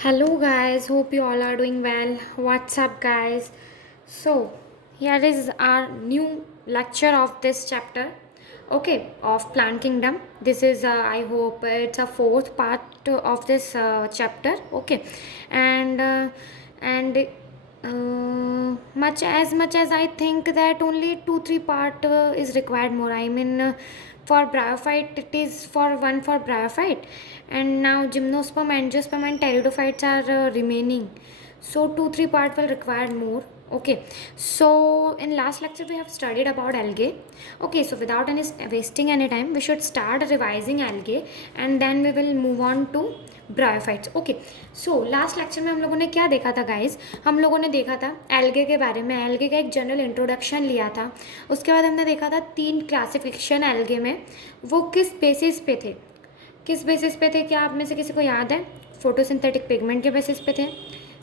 Hello guys, hope you all are doing well. What's up guys? So, here is our new lecture of this chapter. Okay, of Plant Kingdom. This is I hope it's a fourth part of this chapter. Okay. And much as I think that only 2-3 part is required more. I mean for bryophyte it is for one for bryophyte, and now gymnosperm, angiosperm and pteridophytes are remaining, so 2-3 part will require more. Okay, so in last lecture we have studied about algae. Okay, so without any wasting any time, we should start revising algae and then we will move on to bryophytes. Okay, so last lecture में हम लोगों ने क्या देखा था guys? हम लोगों ने देखा था एल्गे के बारे में, एल्गे का एक जनरल इंट्रोडक्शन लिया था. उसके बाद हमने देखा था 3 क्लासिफिकेशन एल्गे में, वो किस बेसिस पे थे. किस बेसिस पे थे, क्या आप में से किसी को याद है? फोटोसिंथेटिक पिगमेंट के बेसिस पे थे,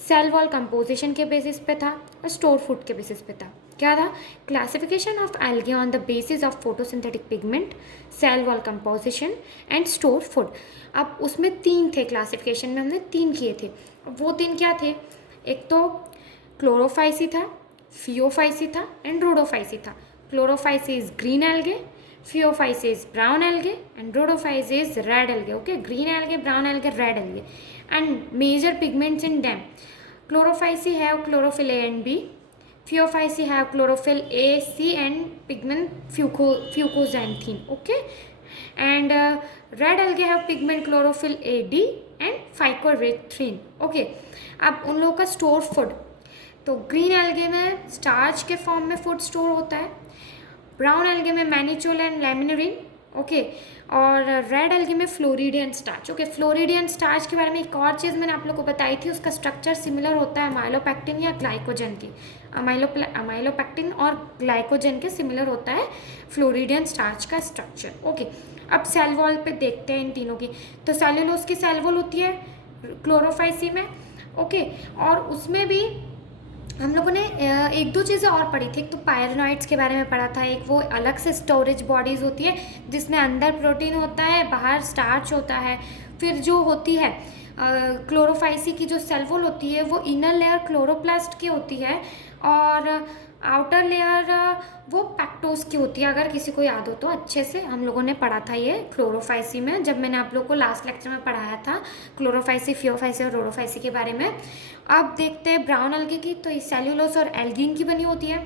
सेल वॉल कंपोजिशन के बेसिस पे था और स्टोर फूड के बेसिस पे था. क्या था? Classification of algae on the basis of photosynthetic pigment, cell wall composition and store food. अब उसमें 3 थे क्लासिफिकेशन में, हमने 3 किए थे. वो 3 क्या थे? एक तो क्लोरोफाइसी था, फियोफाइसी था एंड रोडोफाइसी था. Chlorophyceae is green algae, Phaeophyce is brown algae and Rhodophyce is red algae. Okay, green algae, brown algae, red algae. And major pigments in them. Chlorophyce have chlorophyll A and B. Phaeophyce have chlorophyll A, C and pigment fucoxanthin. Okay, and red algae have pigment chlorophyll A, D and phycoerythrin. Okay, अब उन लोगों का store food, तो green algae में starch के form में food store होता है, ब्राउन एल्गे में मैनिचोल एंड लैमिनरिन. ओके, और रेड एल्गे में floridean starch. Okay, floridean starch के बारे में एक और चीज़ मैंने आप लोग को बताई थी, उसका स्ट्रक्चर सिमिलर होता है अमाइलोपेक्टिन या ग्लाइकोजन की. अमाइलोपेक्टिन और ग्लाइकोजन के सिमिलर होता है फ्लोरिडियन स्टार्च का स्ट्रक्चर. ओके, अब सेल वॉल पे देखते हैं इन तीनों की. तो सेल्यूलोज की सेल वॉल होती है क्लोरोफाइसी में. ओके, और उसमें भी हम लोगों ने 1-2 चीज़ें और पढ़ी थी. एक तो पायरनॉइड्स के बारे में पढ़ा था, एक वो अलग से स्टोरेज बॉडीज़ होती है जिसमें अंदर प्रोटीन होता है, बाहर स्टार्च होता है. फिर जो होती है क्लोरोफाइसी की जो सेल वॉल होती है वो इनर लेयर क्लोरोप्लास्ट की होती है और आउटर लेयर वो पैक्टोस की होती है. अगर किसी को याद हो तो अच्छे से हम लोगों ने पढ़ा था ये क्लोरोफाइसी में, जब मैंने आप लोग को लास्ट लेक्चर में पढ़ाया था क्लोरोफाइसी, फियोफाइसी और रोडोफाइसी के बारे में. अब देखते हैं ब्राउन एल्गे की, तो ये सेल्यूलोज और एल्गीन की बनी होती है.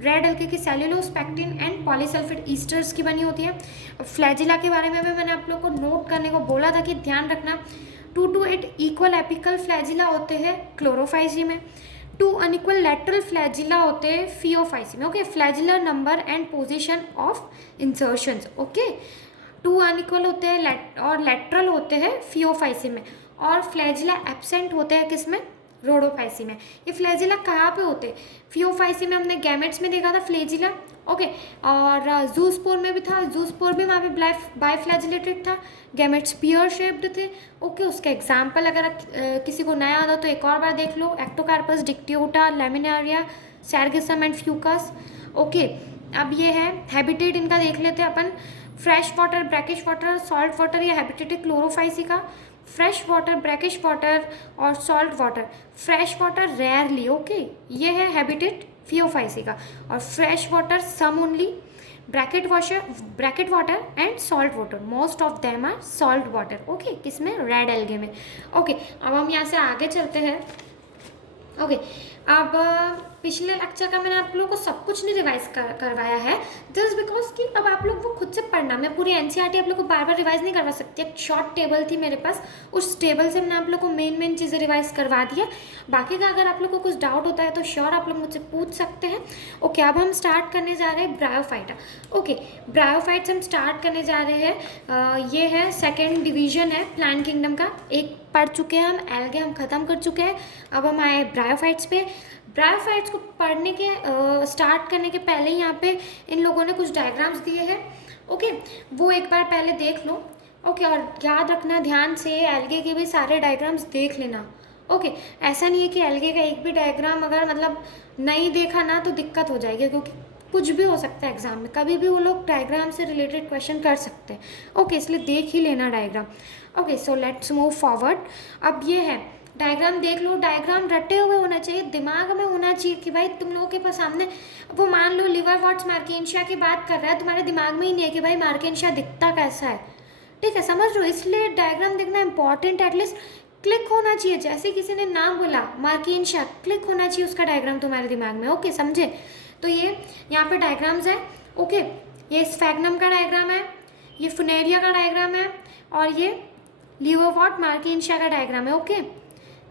रेड एल्गे की cellulose, pectin and polysulphate esters की बनी होती है. फ्लैजिला के बारे में भी मैंने आप लोग को नोट करने को बोला था कि ध्यान रखना, 2 to 8 इक्वल एपिकल फ्लैजिला होते हैं क्लोरोफाइसी में, 2 अनइक्वल लेटरल फ्लैजिला होते हैं फियोफाइसी में. Okay, flagellar number and position of insertions. Okay, 2 unequal होते हैं और लेटरल होते हैं फियोफाइसी में, और फ्लैजिला एब्सेंट होते हैं किसमें? रोडोफाइसी में. ये फ्लैजिला कहाँ पे होते हैं? फियोफाइसी में हमने गैमेट्स में देखा था फ्लैजिला. ओके, और जूस्पोर में भी था, जूस्पोर भी वहाँ पे बाइफ्लैजिलेटेड था, गैमेट्स पियर शेप्ड थे. ओके, उसका एग्जाम्पल अगर किसी को नया आता तो एक और बार देख लो, Ectocarpus, Dictyota, Laminaria, Sargassum and Fucus. Okay, अब ये है हैबिटेट, इनका देख लेते हैं अपन. Fresh water, brackish water, salt water, ये हैबिटेट है क्लोरोफाइसी का. फ्रेश वाटर, ब्रैकिश वाटर और salt water. Fresh water rarely. Okay, ये है हैबिटेट फियोफाइसी का. और fresh water some only, bracket water and salt water, most of them are salt water. Okay, किसमें? Red algae में. Okay, अब हम यहाँ से आगे चलते हैं. ओके, अब पिछले लेक्चर का मैंने आप लोगों को सब कुछ नहीं रिवाइज करवाया है, जस्ट बिकॉज कि अब आप लोग वो खुद से पढ़ना. मैं पूरी एनसीईआरटी आप लोग को बार बार रिवाइज नहीं करवा सकती. एक शॉर्ट टेबल थी मेरे पास, उस टेबल से मैंने आप लोग को मेन चीज़ें रिवाइज करवा दी है. बाकी का अगर आप लोग को कुछ डाउट होता है तो श्योर आप लोग मुझसे पूछ सकते हैं. ओके, अब हम स्टार्ट करने जा रहे हैं ब्रायोफाइट. ओके, ब्रायोफाइट्स हम स्टार्ट करने जा रहे हैं. ये है सेकेंड डिवीजन है प्लांट किंगडम का. एक पढ़ चुके हैं हम, एल्गे हम ख़त्म कर चुके हैं. अब हम आए ब्रायोफाइट्स पे. ब्रायोफाइट्स को पढ़ने के स्टार्ट करने के पहले ही यहाँ पे इन लोगों ने कुछ डायग्राम्स दिए हैं. ओके, वो एक बार पहले देख लो. ओके, और याद रखना ध्यान से, एल्गे के भी सारे डायग्राम्स देख लेना. ओके, ऐसा नहीं है कि एल्गे का एक भी डायग्राम अगर मतलब नहीं देखा ना तो दिक्कत हो जाएगी, क्योंकि कुछ भी हो सकता है एग्जाम में, कभी भी वो लोग डायग्राम से रिलेटेड क्वेश्चन कर सकते हैं. ओके, इसलिए देख ही लेना diagram. Okay, so let's move forward. अब ये है डायग्राम देख लो, डायग्राम रटे हुए होना चाहिए, दिमाग में होना चाहिए कि भाई तुम लोगों के पास सामने, वो मान लो लिवरवॉर्ट्स मार्केंशिया की बात कर रहा है, तुम्हारे दिमाग में ही नहीं है कि भाई मार्केंशिया दिखता कैसा है, ठीक है, समझ लो, इसलिए डायग्राम देखना इंपॉर्टेंट, एटलीस्ट क्लिक होना चाहिए, जैसे किसी ने नाम बोला मार्केंशिया, क्लिक होना चाहिए उसका डायग्राम तुम्हारे दिमाग में, ओके समझे। तो ये यहाँ पे डायग्राम्स है, ओके, ये स्फैग्नम का डायग्राम है, ये फुनेरिया का डायग्राम है, और ये लिवरवॉर्ट मार्केंशिया का डायग्राम है, ओके।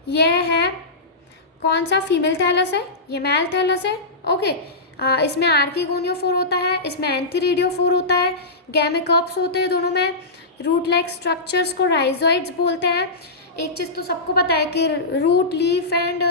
ये है कौन सा, फीमेल थैलस है, ये मेल थैलस है, ओके। इसमें आर्किगोनियोफोर होता है, इसमें एंथीरेडियोफोर होता है, गैमेकॉप्स होते हैं दोनों में, रूट लाइक स्ट्रक्चर्स को राइजोइड्स बोलते हैं। एक चीज़ तो सबको पता है कि root leaf and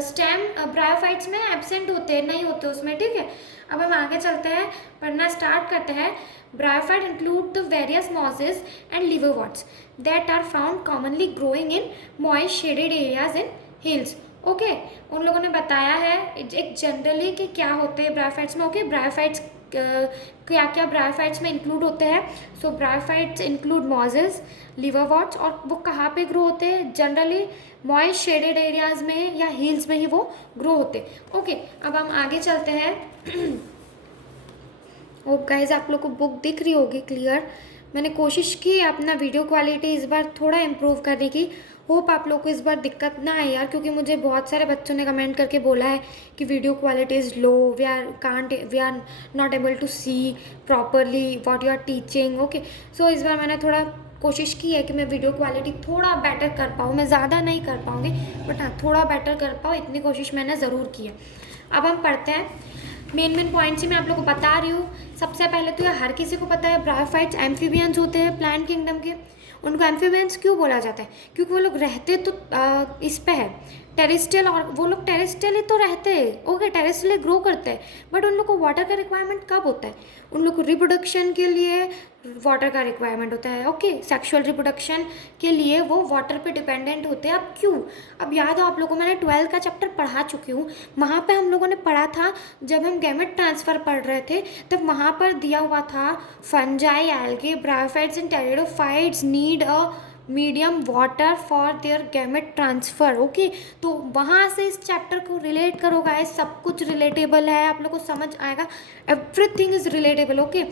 stem bryophytes में एब्सेंट होते हैं, नहीं होते उसमें, ठीक है। अब हम आगे चलते हैं, पढ़ना स्टार्ट करते हैं। Bryophyte include the various mosses and liverworts that are found commonly growing in moist shaded areas in hills, okay. उन लोगों ने बताया है एक जनरली कि क्या होते हैं ब्रायोफाइट्स में, ओके। ब्रायोफाइट्स क्या क्या ब्रायोफाइट्स में इंक्लूड होते हैं, सो ब्रायोफाइट्स इंक्लूड मॉसेस, लिवरवॉर्ट्स, और वो कहाँ पे ग्रो होते हैं, जनरली मॉइस्ट शेडेड एरियाज में या हिल्स में ही वो ग्रो होते हैं, ओके। अब हम आगे चलते हैं। ओ गाइज, आप लोग को बुक दिख रही होगी क्लियर, मैंने कोशिश की अपना वीडियो क्वालिटी इस बार थोड़ा इम्प्रूव करने की, होप आप लोग को इस बार दिक्कत ना आए यार, क्योंकि मुझे बहुत सारे बच्चों ने कमेंट करके बोला है कि video quality is low, we are not able to see properly what you are teaching, okay. So इस बार मैंने थोड़ा कोशिश की है कि मैं वीडियो क्वालिटी थोड़ा बेटर कर पाऊँ, मैं ज़्यादा नहीं कर पाऊँगी बट हाँ थोड़ा बेटर कर पाऊँ, इतनी कोशिश मैंने ज़रूर की है। अब हम पढ़ते हैं, मेन पॉइंट्स ही मैं आप लोगों को बता रही हूँ। सबसे पहले तो ये हर किसी को पता है, ब्रायोफाइट्स एम्फीबियंस होते हैं प्लांट किंगडम के। उनको एम्फीबियंस क्यों बोला जाता है, क्योंकि वो लोग रहते तो इस पे है टेरेस्ट्रियल, और वो लोग टेरेस्ट्रियल ही तो रहते हैं, ओके, टेरेस्ट्रियल ग्रो करते हैं, बट उन लोग को वाटर का रिक्वायरमेंट कब होता है, उन लोग को रिप्रोडक्शन के लिए वाटर का रिक्वायरमेंट होता है, ओके। सेक्सुअल रिप्रोडक्शन के लिए वो वाटर पे डिपेंडेंट होते हैं। अब क्यों, अब याद हो आप लोगों को, मैंने 12 का चैप्टर पढ़ा चुकी हूँ, वहाँ पे हम लोगों ने पढ़ा था जब हम गैमेट ट्रांसफ़र पढ़ रहे थे, तब वहाँ पर दिया हुआ था fungi, algae, bryophytes and pteridophytes need a medium water for their gamete transfer, okay. तो वहाँ से इस चैप्टर को रिलेट करो गाइस, सब कुछ रिलेटेबल है, आप लोग को समझ आएगा, एवरीथिंग इज रिलेटेबल, ओके।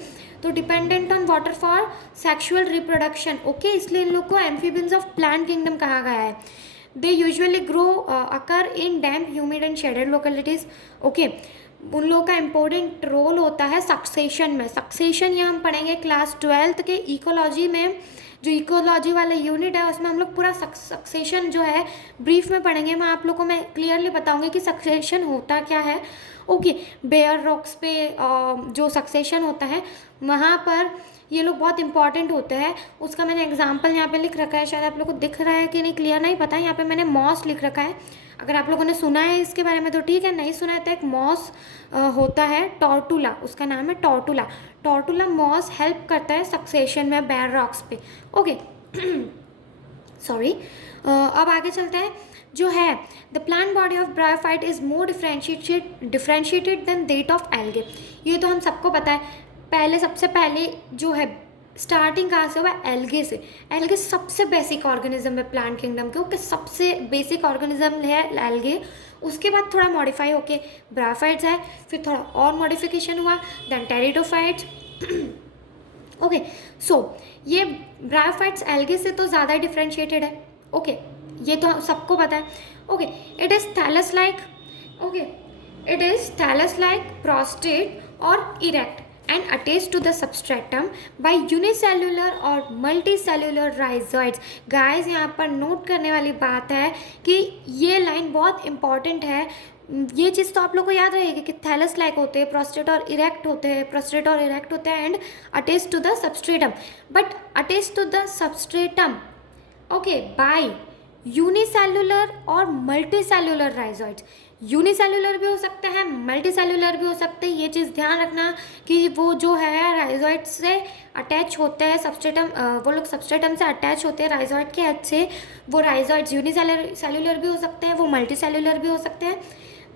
तो dependent on water for sexual reproduction, okay, इसलिए इन लोग को एम्फीबियंस ऑफ प्लांट किंगडम कहा गया है। They usually grow occur in damp, humid and shaded localities, okay. उन लोगों का इम्पोर्टेंट रोल होता है सक्सेशन में। सक्सेशन ये हम पढ़ेंगे क्लास 12 के इकोलॉजी में, जो इकोलॉजी वाला यूनिट है उसमें हम लोग पूरा सक्सेशन जो है ब्रीफ में पढ़ेंगे। मैं आप लोग को मैं क्लियरली बताऊंगी कि सक्सेशन होता क्या है, ओके। बेयर रॉक्स पे जो सक्सेशन होता है वहाँ पर ये लोग बहुत इंपॉर्टेंट होते हैं। उसका मैंने एग्जांपल यहाँ पे लिख रखा है, शायद आप लोग को दिख रहा है कि नहीं क्लियर नहीं पता, यहाँ पे मैंने मॉस लिख रखा है। अगर आप लोगों ने सुना है इसके बारे में तो ठीक है, नहीं सुना है तो एक मॉस होता है टॉर्टुला, उसका नाम है टॉर्टुला। टॉर्टुला मॉस हेल्प करता है सक्सेशन में बेयर रॉक्स पे, ओके। सॉरी, अब आगे चलते हैं। जो है the plant body of bryophyte is more differentiated than that of algae, ये तो हम सबको पता है। पहले सबसे पहले जो है स्टार्टिंग कहाँ से हुआ, एल्गे से। एल्गे सबसे बेसिक ऑर्गेनिज्म है प्लांट किंगडम के, ओके, सबसे बेसिक ऑर्गेनिज्म है एल्गे। उसके बाद थोड़ा मॉडिफाई होके ब्रायोफाइट्स है, फिर थोड़ा और मॉडिफिकेशन हुआ, देन टेरिडोफाइट्स, ओके। सो ये ब्रायोफाइट्स एल्गे से तो ज़्यादा डिफ्रेंशिएटेड है, ओके, ये तो सबको पता है, okay. It is thallus like, okay, it is thallus like prostrate और erect and attached to the substratum by unicellular और multicellular rhizoids। guys यहाँ पर नोट करने वाली बात है कि ये लाइन बहुत इंपॉर्टेंट है, ये चीज़ तो आप लोग को याद रहेगी कि थैलस लाइक होते हैं, प्रोस्टेट और इरेक्ट होते हैं, प्रोस्टेट और इरेक्ट होते हैं, and attach to the substratum, but attach to the substratum, okay, by unicellular और मल्टीसेल्युलर राइजोइड्स। यूनिसेल्युलर भी हो सकते हैं, मल्टीसेल्युलर भी हो सकते हैं, ये चीज़ ध्यान रखना कि वो जो है राइजोइड से अटैच होते हैं सबस्ट्रेटम, वो लोग सबस्ट्रेटम से अटैच होते हैं राइजोइड के हेड से। वो राइजोइड्स यूनिसेल्युलर भी हो सकते हैं, वो मल्टीसेल्युलर भी हो सकते हैं।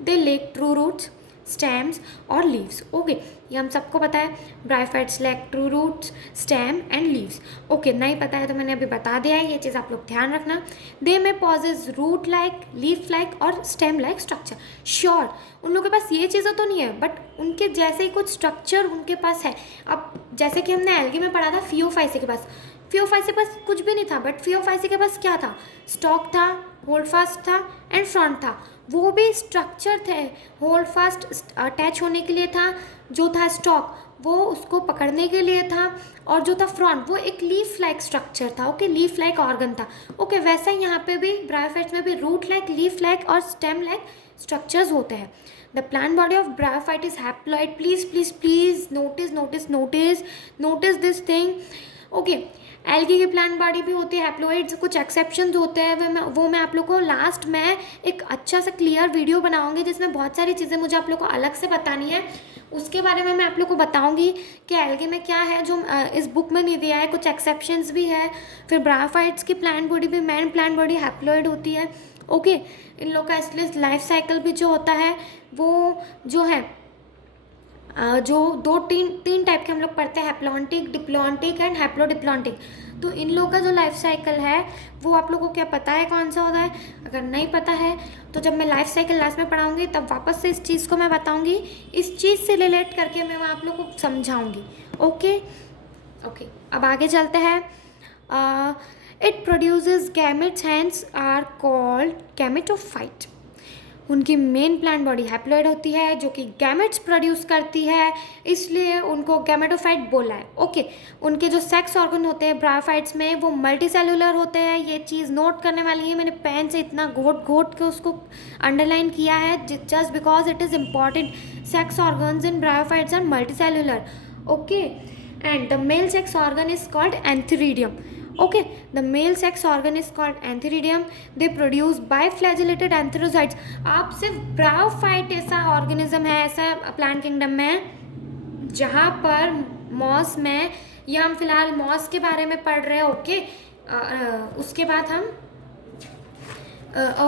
They lack true roots, stems और लीव्स। ओके, ये हम सबको पता है, bryophytes lack true roots, stem and leaves. Okay, नहीं पता है तो मैंने अभी बता दिया है, ये चीज़ आप लोग ध्यान रखना। They may possess root like, leaf like और स्टेम लाइक स्ट्रक्चर। श्योर, उन लोगों के पास ये चीज़ें तो नहीं है, बट उनके जैसे ही कुछ स्ट्रक्चर उनके पास है। अब जैसे कि हमने एल्गी में पढ़ा था, फियोफाइसी के पास, फियोफाइसी के पास कुछ भी नहीं था, बट फियोफाइसी के पास क्या था? स्टॉक था, होल्ड फास्ट था एंड फ्रंट था। वो भी स्ट्रक्चर थे, होल्ड फास्ट अटैच होने के लिए था, जो था स्टॉक वो उसको पकड़ने के लिए था, और जो था फ्रंट वो एक लीफ लाइक स्ट्रक्चर था। ओके, लीफ लाइक ऑर्गन था। ओके, वैसा ही यहाँ पे भी ब्रायोफाइट्स में भी रूट लाइक, लीफ लाइक और स्टेम लाइक स्ट्रक्चर्स होते हैं। The plant body of bryophyte is haploid. Please please please notice notice notice notice this thing. Okay, algae की प्लांट बॉडी भी होती है हैप्लॉइड्स, कुछ एक्सेप्शंस होते हैं, वो मैं आप लोग को लास्ट में एक अच्छा सा क्लियर वीडियो बनाऊंगी जिसमें बहुत सारी चीज़ें मुझे आप लोग को अलग से बतानी है, उसके बारे में मैं आप लोग को बताऊंगी कि एल्गी में क्या है जो इस बुक में नहीं दिया है, कुछ एक्सेप्शंस भी है। फिर ब्रायोफाइट्स की प्लांट बॉडी भी, मेन प्लांट बॉडी हैप्लॉइड होती है। ओके, इन लोग का इसलिए लाइफ साइकिल भी जो होता है वो जो है जो तीन टाइप के हम लोग पढ़ते हैं, हैप्लॉन्टिक, डिप्लॉन्टिक एंड हैप्लोडिप्लॉन्टिक। तो इन लोगों का जो लाइफ साइकिल है वो आप लोगों को क्या पता है कौन सा होता है? अगर नहीं पता है तो जब मैं लाइफ साइकिल लास्ट में पढ़ाऊंगी तब वापस से इस चीज़ को मैं बताऊंगी, इस चीज़ से रिलेट करके मैं आप लोग को समझाऊंगी। ओके ओके, अब आगे चलते हैं। It produces gametes, hence are called gametophyte. उनकी मेन प्लांट बॉडी हैप्लॉइड होती है जो कि गैमेट्स प्रोड्यूस करती है, इसलिए उनको गैमेटोफाइट बोला है। ओके, उनके जो सेक्स ऑर्गन होते हैं ब्रायोफाइट्स में वो मल्टीसेलुलर होते हैं। ये चीज़ नोट करने वाली है, मैंने पेन से इतना घोट घोट के उसको अंडरलाइन किया है just because it is important. Sex organs in bryophytes are multicellular. Okay, and the male sex organ is called antheridium. Okay, the male sex organ is called antheridium. They produce biflagellated antherozoids. आप सिर्फ bryophyte ऐसा organism है, ऐसा plant kingdom में जहाँ पर moss में, या हम फिलहाल मॉस के बारे में पढ़ रहे हैं। ओके, उसके बाद हम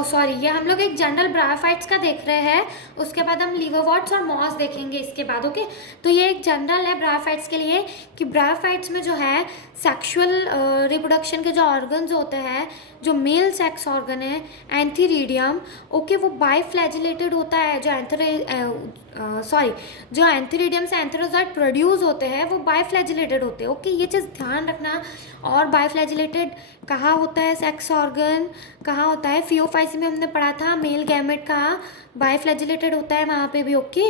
सॉरी, ये हम लोग एक जनरल ब्रायोफाइट्स का देख रहे हैं, उसके बाद हम लीवरवॉर्ट्स और मॉस देखेंगे इसके बाद। ओके, तो ये एक जनरल है ब्रायोफाइट्स के लिए कि ब्रायोफाइट्स में जो है सेक्सुअल रिप्रोडक्शन के जो ऑर्गन्स होते हैं, जो मेल सेक्स ऑर्गन है एंथीरिडियम, ओके, वो बाइफ्लैजिलेटेड होता है। जो एंथीरिडियम से एंथेरोजॉइड प्रोड्यूस होते हैं वो बाइफ्लैजिलेटेड होते हैं। ओके, ये चीज़ ध्यान रखना। और बाइफ्लैजिलेटेड कहाँ होता है सेक्स ऑर्गन, कहाँ होता है? फियोफाइसी में हमने पढ़ा था, मेल गैमेट कहाँ बाइफ्लैजिलेटेड होता है वहाँ पे भी। ओके,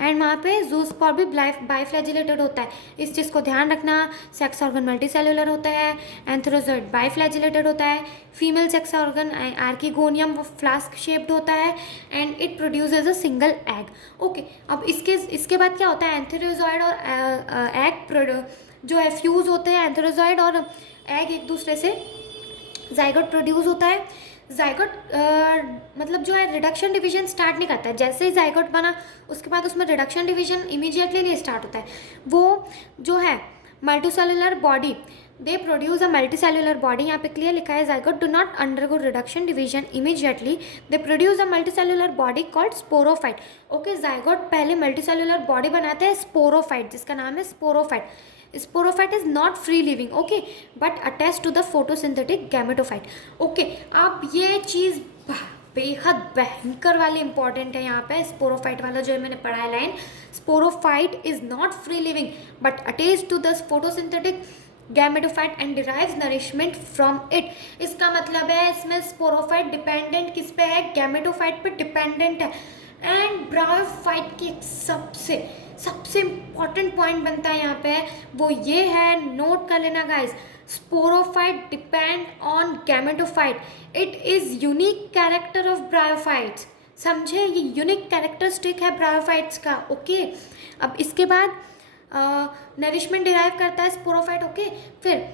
एंड वहाँ पे जूस्पर्म भी बाइफ्लैजिलेटेड होता है, इस चीज़ को ध्यान रखना। सेक्स ऑर्गन मल्टीसेलुलर होता है, एंथेरोजॉइड बाइफ्लैजिलेटेड होता है, फीमेल सेक्स ऑर्गन आर्किगोनियम वो फ्लास्क शेप्ड होता है, and it produces a single egg. Okay, अब इसके बाद क्या होता है? एंथेरोजॉइड और एग जो है फ्यूज़ होते हैं, एंथेरोजॉइड और एग एक दूसरे से, जाइगोट प्रोड्यूस होता है। जाइगोट मतलब जो है रिडक्शन डिवीजन स्टार्ट नहीं करता है, जैसे ही जाइगोट बना उसके बाद उसमें रिडक्शन डिवीजन इमीडिएटली नहीं स्टार्ट होता है। वो जो है multicellular body, they produce a multicellular body, यहाँ पे क्लियर लिखा है zygote do not undergo reduction division immediately, they produce a multicellular body called sporophyte. Okay, zygote पहले मल्टीसेलुलर बॉडी बनाते हैं स्पोरोफाइट, जिसका नाम है sporophyte. Sporophyte is not free living, okay, but attach to the photosynthetic gametophyte. Okay, अब ये चीज़ बेहद भयंकर वाली इंपॉर्टेंट है यहाँ पे, स्पोरोफाइट वाला जो है मैंने पढ़ा है line. Sporophyte is not free living but attach to the photosynthetic gametophyte and derives nourishment from it. इसका मतलब है इसमें स्पोरोफाइट डिपेंडेंट किस पे है? गैमेटोफाइट पे डिपेंडेंट है। एंड ब्रायोफाइट की सबसे इम्पॉर्टेंट पॉइंट बनता है यहाँ पे, वो ये है, नोट कर लेना guys, sporophyte depend on gametophyte, it is unique character of bryophytes. समझे, ये यूनिक कैरेक्टरिस्टिक है ब्रायोफाइट्स का। ओके, अब इसके बाद नरिशमेंट डिराइव करता है स्पोरोफाइट। ओके, फिर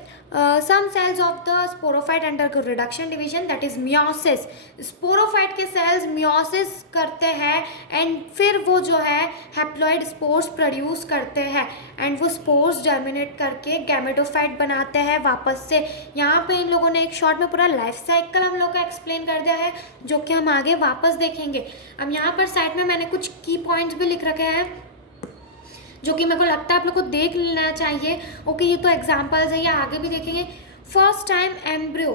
some cells of the sporophyte under reduction division, that is meiosis. Sporophyte के सेल्स मियोसिस करते हैं एंड फिर वो जो है हैप्लॉइड स्पोर्स प्रोड्यूस करते हैं एंड वो स्पोर्स जर्मिनेट करके गैमेटोफाइट बनाते हैं वापस से। यहाँ पे इन लोगों ने एक शॉर्ट में पूरा लाइफ साइकिल हम लोग का एक्सप्लेन कर दिया है, जो कि हम आगे वापस देखेंगे। अब यहाँ पर साइड में मैंने कुछ की पॉइंट्स भी लिख रखे हैं जो कि मेरे को लगता है आप लोग को देख लेना चाहिए। ओके, ये तो एग्जाम्पल्स है, ये आगे भी देखेंगे। First time embryo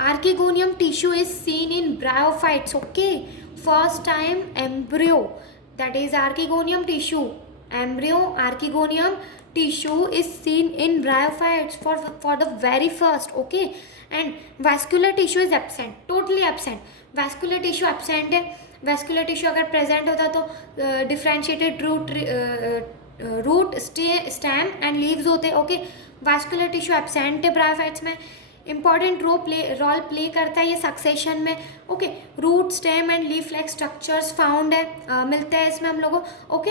archegonium tissue is seen in bryophytes. Okay, first time embryo that is archegonium tissue, embryo archegonium tissue is seen in bryophytes for the very first. Okay, and vascular tissue is absent, totally absent. Vascular tissue absent है। Vascular tissue अगर present होता तो differentiated root stem and leaves होते। Okay, vascular tissue absent है bryophytes में। Important role play करता है ये सक्सेशन में। Okay, root stem and leaf like structures found है, मिलते हैं इसमें हम लोगों को। Okay,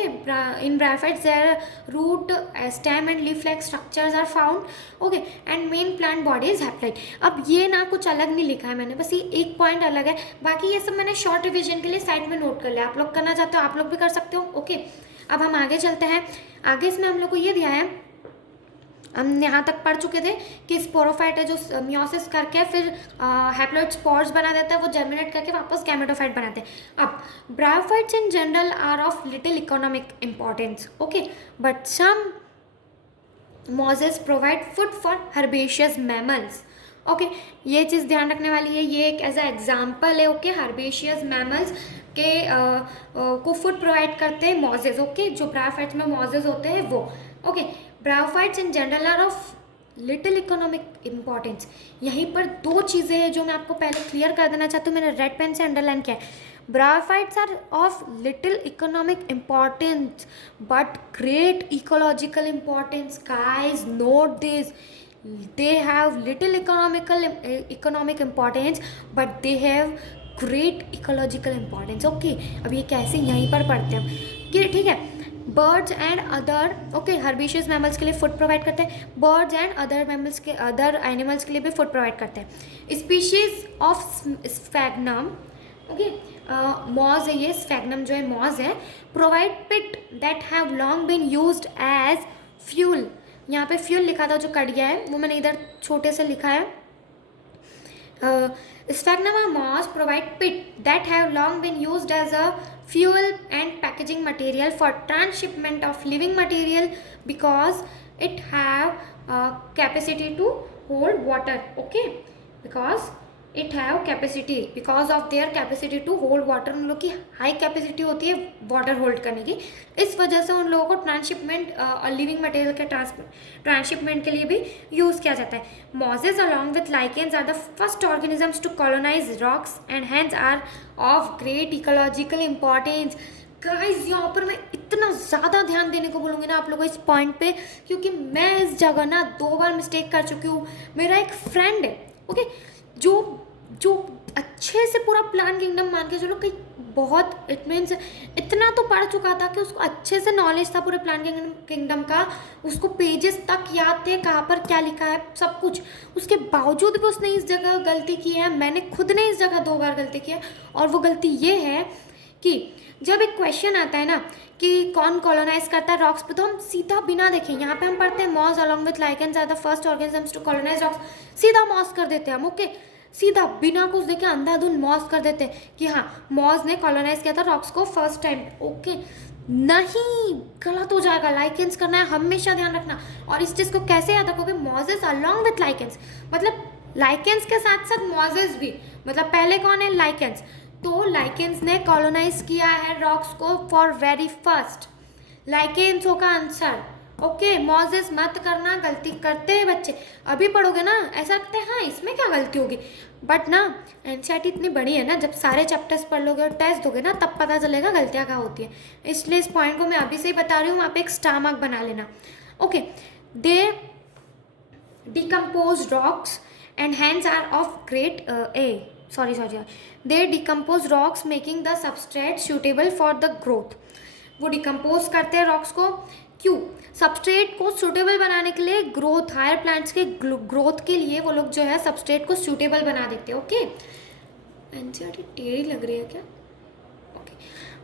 in bryophytes there root stem and leaf like structures are found. Okay, and main plant body is haploid. अब ये ना कुछ अलग नहीं लिखा है मैंने, बस ये एक पॉइंट अलग है, बाकी ये सब मैंने शॉर्ट रिविजन के लिए साइड में नोट कर लिया। आप लोग करना चाहते हो आप लोग भी कर सकते हो। ओके, अब हम आगे चलते हैं। आगे इसमें हम लोग को ये दिया है, हम यहाँ तक पढ़ चुके थे कि स्पोरोफाइट है जो मियोसिस करके फिर हैप्लॉइड स्पोर्स बना देता है, वो जर्मिनेट करके वापस गैमेटोफाइट बनाते हैं। अब bryophytes in general are of little economic importance. Okay, but some mosses provide food for herbaceous mammals. Okay, ये चीज़ ध्यान रखने वाली है, ये एक एज अ एग्जाम्पल है। ओके, हर्बेशियस मैमल्स के को फूड प्रोवाइड करते हैं मॉजेस। ओके, जो ब्रायोफाइट्स में मॉजेस होते हैं वो। Okay, bryophytes in general are of little economic importance. यहीं पर दो चीज़ें हैं जो मैं आपको पहले क्लियर कर देना चाहती हूँ, मैंने रेड पेन से अंडरलाइन किया है। Bryophytes are of little economic importance but great ecological importance. Guys note this, they have little economic importance but they have great ecological importance. Okay, अब ये कैसे यहीं पर पढ़ते हैं हम कि ठीक है। Birds and other, okay, herbaceous mammals के लिए फूड प्रोवाइड करते हैं, बर्ड्स एंड अदर एनिमल्स के लिए भी फूड प्रोवाइड करते हैं। Species of sphagnum, okay, moss है ये, स्फैग्नम जो है मॉज है, provide peat that have long been used as fuel. यहाँ पे फ्यूल लिखा था, जो कट गया है वो मैंने इधर छोटे से लिखा है। Sphagnum moss provide pit that have long been used as a fuel and packaging material for transshipment of living material because it have capacity to hold water. Okay, because it have capacity, because of their capacity to hold water, उन लोग की high capacity होती है water hold करने की, इस वजह से उन लोगों को ट्रांसशिपमेंट लिविंग मटेरियल के ट्रांसशिपमेंट के लिए भी यूज़ किया जाता है. Mosses along with lichens are the first organisms to colonise rocks and hence are of great ecological importance. Guys यहाँ पर मैं इतना ज़्यादा ध्यान देने को बोलूँगी ना आप लोगों को इस पॉइंट पे, क्योंकि मैं इस जगह ना 2 बार मिस्टेक कर चुकी हूँ. मेरा एक फ्रेंड है, ओके, जो अच्छे से पूरा प्लांट किंगडम मान के चलो कि बहुत, इट मीन्स इतना तो पढ़ चुका था कि उसको अच्छे से नॉलेज था पूरे प्लांट किंगडम का, उसको पेजेस तक याद थे कहाँ पर क्या लिखा है सब कुछ. उसके बावजूद भी उसने इस जगह गलती की है. मैंने खुद ने इस जगह 2 बार गलती की है, और वो गलती ये है कि जब एक क्वेश्चन आता है ना कि कौन कॉलोनाइज करता है रॉक्स पे, तो हम सीधा बिना देखें, यहाँ पे हम पढ़ते हैं moss along with lichens are the first organisms to colonise rocks, सीधा मॉस कर देते हैं हम. ओके, सीधा बिना कुछ देखे अंधाधुन मॉस कर देते हैं कि हाँ मॉस ने कॉलोनाइज किया था रॉक्स को फर्स्ट टाइम. ओके, नहीं, गलत हो जाएगा. लाइकेन्स करना है, हमेशा ध्यान रखना. और इस चीज़ को कैसे याद रखोगे, मॉजेस अलॉन्ग विथ लाइकेन्स, मतलब लाइकेन्स के साथ साथ मॉजेस भी, मतलब पहले कौन है, लाइकेन्स. तो लाइकेन्स ने कॉलोनाइज किया है रॉक्स को फॉर वेरी फर्स्ट, लाइकेन्स होगा आंसर. ओके, मॉजेस मत करना, गलती करते हैं बच्चे. अभी पढ़ोगे ना ऐसा लगता है हाँ इसमें क्या गलती होगी, बट ना एनसीईआरटी इतनी बड़ी है ना, जब सारे चैप्टर्स पढ़ लोगे और टेस्ट दोगे ना तब पता चलेगा गलतियाँ क्या होती है. इसलिए इस पॉइंट को मैं अभी से ही बता रही हूँ, वहाँ पे एक स्टार मार्क बना लेना. Okay, they decompose rocks and hands are of great they decompose rocks making the substrate suitable for the growth. वो डिकम्पोज करते हैं रॉक्स को, क्यों? सबस्ट्रेट को सूटेबल बनाने के लिए, ग्रोथ, हायर प्लांट्स के ग्रोथ के लिए वो लोग जो है सबस्ट्रेट को सूटेबल बना देते हैं। ओके, एनसीईआरटी टेढ़ी लग रही है क्या?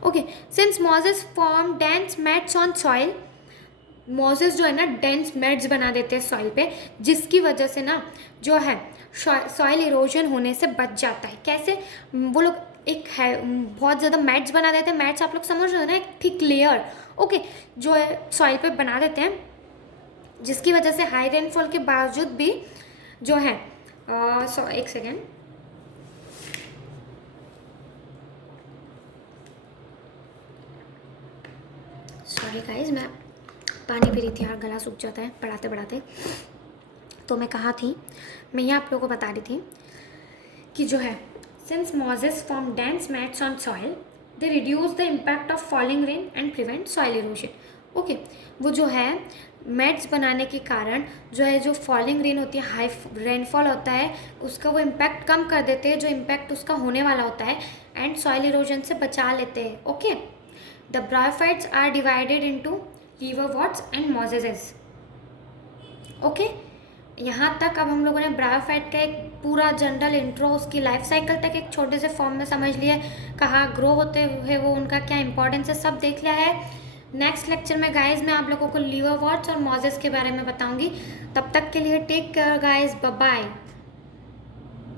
Okay, since mosses form dense mats on soil, mosses जो है ना डेंस मैट्स बना देते हैं सॉइल पे, जिसकी वजह से ना जो है सॉइल इरोजन होने से बच जाता है। कैसे? वो लोग एक है बहुत ज़्यादा मैट्स बना देते हैं। मैट्स आप लोग समझ रहे हो ना, एक थिक लेयर, ओके, जो है सॉइल पे बना देते हैं, जिसकी वजह से हाई रेनफॉल के बावजूद भी जो है एक सेकेंड, सॉरी गाइज, मैं पानी पी रही थी यार, गला सूख जाता है पढ़ाते पढ़ाते। तो मैं कहाँ थी? मैं ये आप लोगों को बता रही थी कि जो है since mosses form dense mats on soil, they reduce the impact of falling rain and prevent soil erosion. Okay, वो जो है मैट्स बनाने के कारण जो है जो फॉलिंग रेन होती है, हाई रेनफॉल होता है, उसका वो इम्पैक्ट कम कर देते हैं, जो इम्पैक्ट उसका होने वाला होता है, एंड सॉइल इरोजन से बचा लेते हैं। Okay, the bryophytes are divided into liverworts and mosses. Okay, यहाँ तक अब हम लोगों ने ब्रायोफाइट का एक पूरा जनरल इंट्रो, उसकी लाइफ साइकिल तक एक छोटे से फॉर्म में समझ लिया, कहाँ ग्रो होते हुए वो उनका क्या इंपॉर्टेंस है, सब देख लिया है। नेक्स्ट लेक्चर में गाइज मैं आप लोगों को लीवरवॉर्ट्स और मॉसेस के बारे में बताऊंगी। तब तक के लिए take care guys, bye bye.